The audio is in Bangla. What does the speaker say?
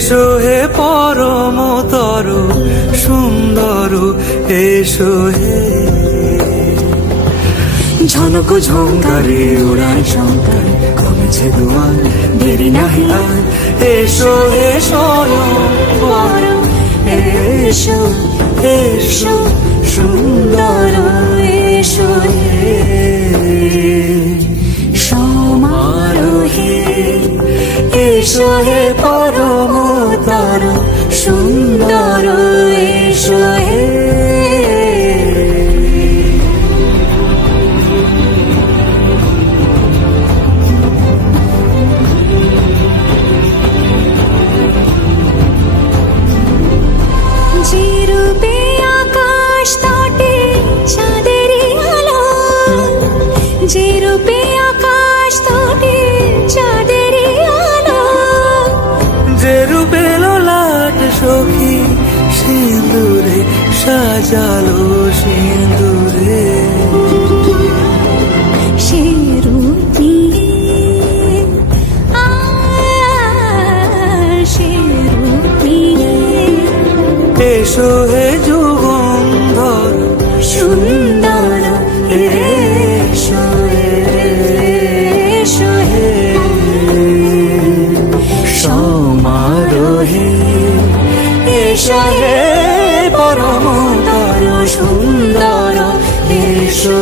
এসো হে পরমতর সুন্দর, এসো হে। ঝনক ঝঙ্কারে ওড়ায় শঙ্কারে, কমেছে দুয়ার দেরি নাহি আর। এসো হে স্বয়ংবর, এসো এসো সুন্দর, এসো হে সমারোহে। এসো হে পরমতর সুন্দর, এসো হে। যে রূপে আকাশ তটে চাঁদেরই আলো, যে রূপে আকাশ তটে চাঁদেরই আলো, যে রূপে ললাট সখী সিঁদুরে সাজালো সিঁদুরে। সে রূপ নিয়ে, সে রূপ নিয়ে এসো হে যুগন্ধর সুন্দর, এসো এসো হে সমারোহে। এসো হে পরমতর সুন্দর, এসো।